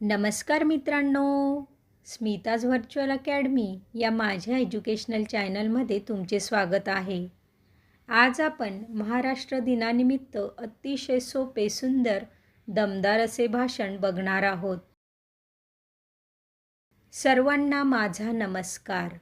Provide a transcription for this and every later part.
नमस्कार मित्रांनो. Smita's virtual academy या माझ्या एज्युकेशनल चॅनलमध्ये तुमचे स्वागत आहे. आज आपण महाराष्ट्र दिनानिमित्त अतिशय सोपे सुंदर दमदार असे भाषण बघणार आहोत. सर्वांना माझा नमस्कार.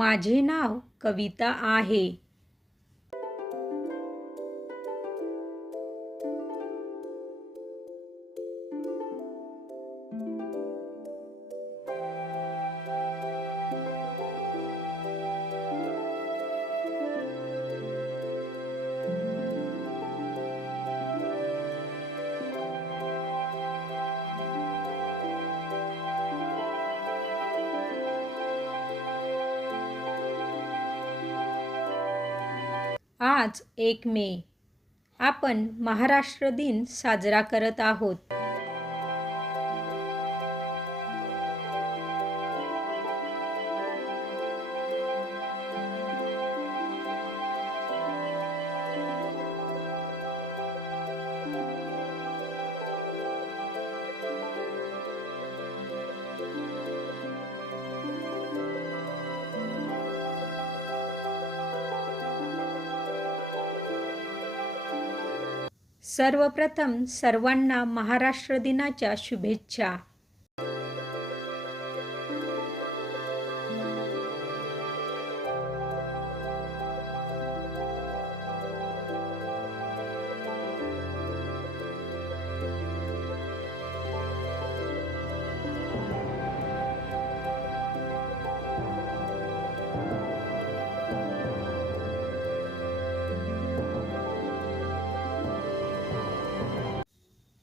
माझे नाव कविता आहे. आज एक मे. आपण महाराष्ट्र दिन साजरा करत आहोत. सर्वप्रथम सर्वांना महाराष्ट्र दिनाच्या शुभेच्छा.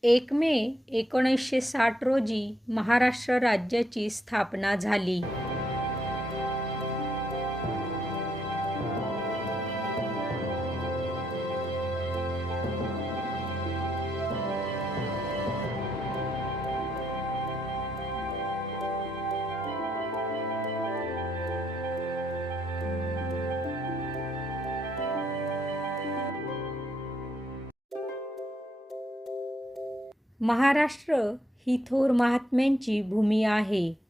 एक मे एकोणीसशे साठ रोजी महाराष्ट्र राज्याची स्थापना झाली. महाराष्ट्र ही थोर महात्म्यांची भूमी आहे.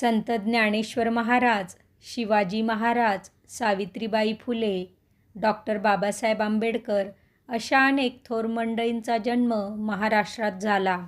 संत ज्ञानेश्वर महाराज शिवाजी महाराज सावित्रीबाई फुले डॉक्टर बाबासाहेब आंबेडकर अशा अनेक थोर मंडळींचा जन्म महाराष्ट्रात झाला.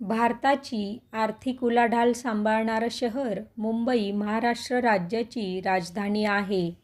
भारताची आर्थिक उलाढाल सांभाळणारं शहर मुंबई महाराष्ट्र राज्याची राजधानी आहे.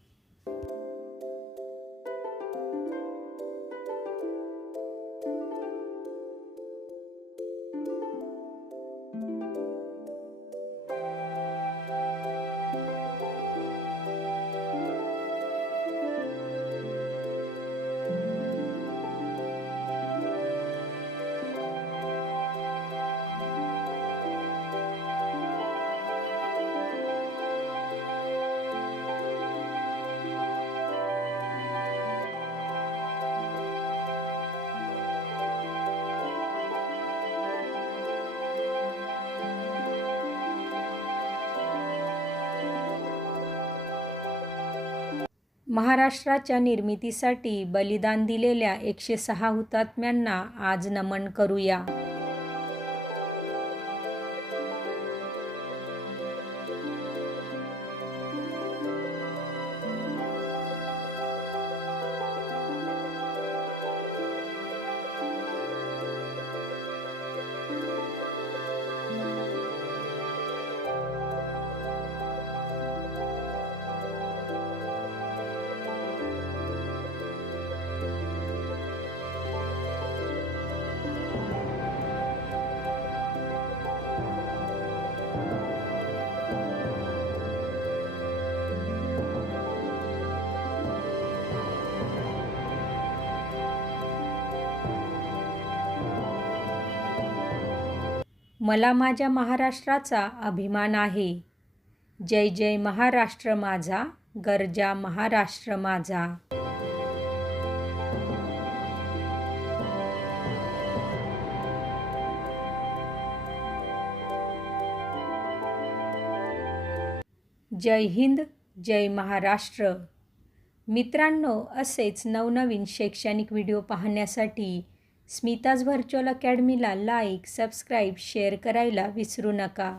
महाराष्ट्राच्या निर्मितीसाठी बलिदान दिलेल्या एकशे सहा हुतात्म्यांना आज नमन करूया. मला माझ्या महाराष्ट्राचा अभिमान आहे. जय जय महाराष्ट्र माझा गरजा महाराष्ट्र माझा. जय हिंद जय महाराष्ट्र. मित्रांनो असेच नवनवीन शैक्षणिक व्हिडिओ पाहण्यासाठी स्मिताज व्हर्च्युअल अकॅडमीला लाईक सबस्क्राईब शेअर करायला विसरू नका.